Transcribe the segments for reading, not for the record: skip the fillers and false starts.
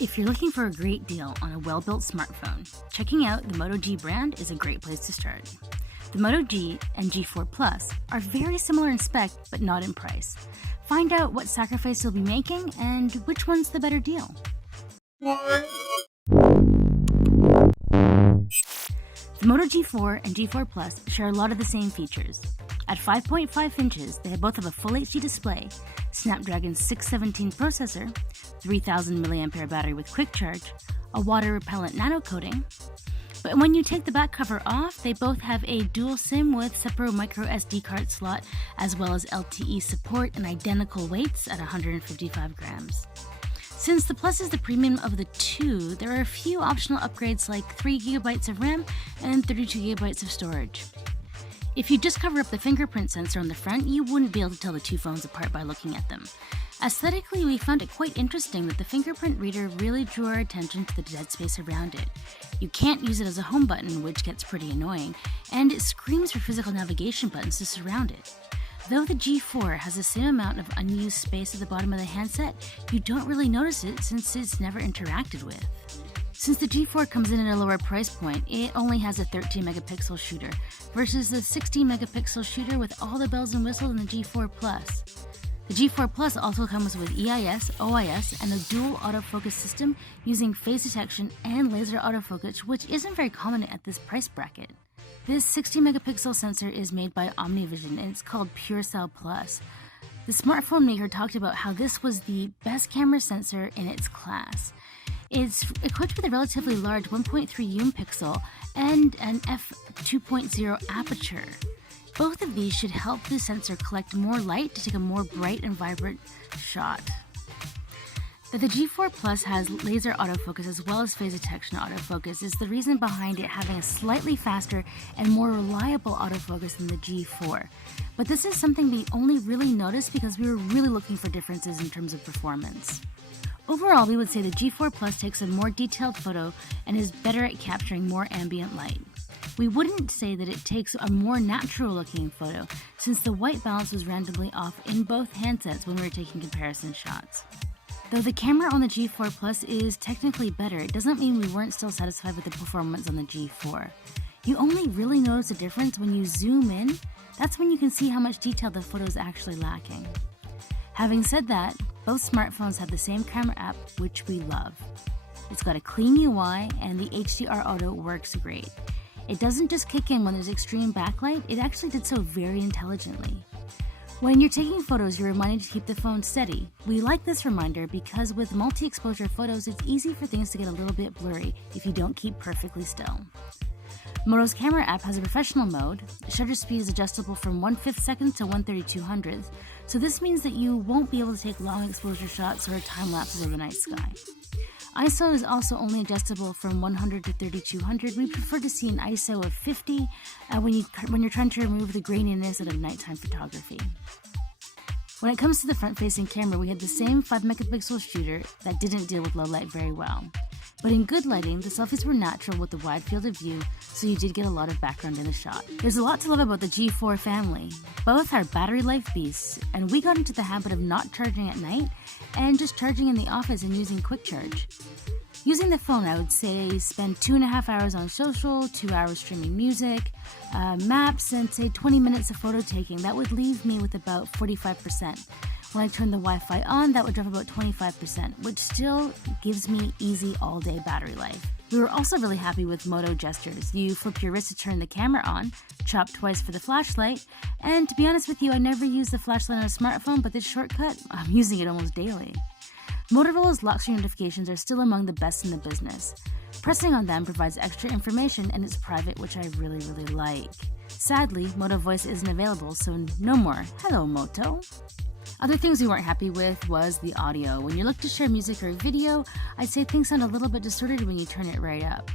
If you're looking for a great deal on a well-built smartphone, checking out the Moto G brand is a great place to start. The Moto G and G4 Plus are very similar in spec, but not in price. Find out what sacrifice you'll be making and which one's the better deal. The Moto G4 and G4 Plus share a lot of the same features. At 5.5 inches, they both have a Full HD display, Snapdragon 617 processor, 3000 mAh battery with Quickcharge, a water-repellent nano coating. But when you take the back cover off, they both have a dual SIM with separate microSD card slot, as well as LTE support and identical weights at 155 grams. Since the Plus is the premium of the two, there are a few optional upgrades like 3GB of RAM and 32GB of storage. If you just cover up the fingerprint sensor on the front, you wouldn't be able to tell the two phones apart by looking at them. Aesthetically, we found it quite interesting that the fingerprint reader really drew our attention to the dead space around it. You can't use it as a home button, which gets pretty annoying, and it screams for physical navigation buttons to surround it. Though the G4 has the same amount of unused space at the bottom of the handset, you don't really notice it since it's never interacted with. Since the G4 comes in at a lower price point, it only has a 13 megapixel shooter versus the 16 megapixel shooter with all the bells and whistles in the G4 Plus. The G4 Plus also comes with EIS, OIS, and a dual autofocus system using phase detection and laser autofocus, which isn't very common at this price bracket. This 60 megapixel sensor is made by OmniVision and it's called PureCell Plus. The smartphone maker talked about how this was the best camera sensor in its class. It's equipped with a relatively large 1.3 UM pixel and an f2.0 aperture. Both of these should help the sensor collect more light to take a more bright and vibrant shot. That the G4 Plus has laser autofocus as well as phase detection autofocus is the reason behind it having a slightly faster and more reliable autofocus than the G4. But this is something we only really noticed because we were really looking for differences in terms of performance. Overall, we would say the G4 Plus takes a more detailed photo and is better at capturing more ambient light. We wouldn't say that it takes a more natural looking photo since the white balance was randomly off in both handsets when we were taking comparison shots. Though the camera on the G4 Plus is technically better, it doesn't mean we weren't still satisfied with the performance on the G4. You only really notice a difference when you zoom in. That's when you can see how much detail the photo is actually lacking. Having said that, both smartphones have the same camera app, which we love. It's got a clean UI and the HDR auto works great. It doesn't just kick in when there's extreme backlight, it actually did so very intelligently. When you're taking photos, you're reminded to keep the phone steady. We like this reminder because with multi-exposure photos, it's easy for things to get a little bit blurry if you don't keep perfectly still. Moto's camera app has a professional mode. Shutter speed is adjustable from 1/5 second to 1/3200th, so this means that you won't be able to take long exposure shots or time lapses of the night sky. ISO is also only adjustable from 100 to 3200. We prefer to see an ISO of 50 when you're trying to remove the graininess out of nighttime photography. When it comes to the front-facing camera, we had the same 5 megapixel shooter that didn't deal with low light very well. But in good lighting, the selfies were natural with the wide field of view, so you did get a lot of background in the shot. There's a lot to love about the G4 family. Both are battery life beasts, and we got into the habit of not charging at night and just charging in the office and using Quickcharge. Using the phone, I would say spend 2.5 hours on social, 2 hours streaming music, maps, and say 20 minutes of photo taking. That would leave me with about 45%. When I turn the Wi-Fi on, that would drop about 25%, which still gives me easy all-day battery life. We were also really happy with Moto gestures. You flip your wrist to turn the camera on, chop twice for the flashlight, and to be honest with you, I never use the flashlight on a smartphone, but this shortcut, I'm using it almost daily. Motorola's lock screen notifications are still among the best in the business. Pressing on them provides extra information and it's private, which I really like. Sadly, Moto Voice isn't available, so no more "Hello Moto." Other things we weren't happy with was the audio. When you look to share music or video, I'd say things sound a little bit distorted when you turn it right up.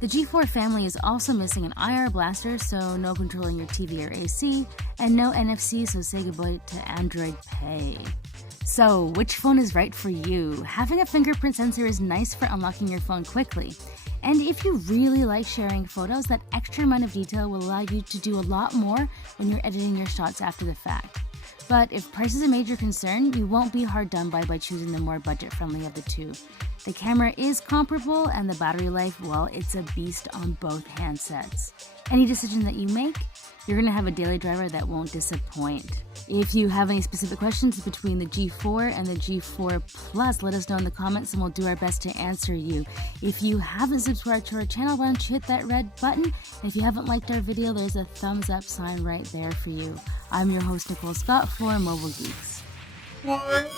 The G4 family is also missing an IR blaster, so no controlling your TV or AC, and no NFC, so say goodbye to Android Pay. So, which phone is right for you? Having a fingerprint sensor is nice for unlocking your phone quickly. And if you really like sharing photos, that extra amount of detail will allow you to do a lot more when you're editing your shots after the fact. But if price is a major concern, you won't be hard done by choosing the more budget-friendly of the two. The camera is comparable, and the battery life, well, it's a beast on both handsets. Any decision that you make, you're going to have a daily driver that won't disappoint. If you have any specific questions between the G4 and the G4 Plus, let us know in the comments and we'll do our best to answer you. If you haven't subscribed to our channel, why don't you hit that red button? And if you haven't liked our video, there's a thumbs up sign right there for you. I'm your host, Nicole Scott for Mobile Geeks. What?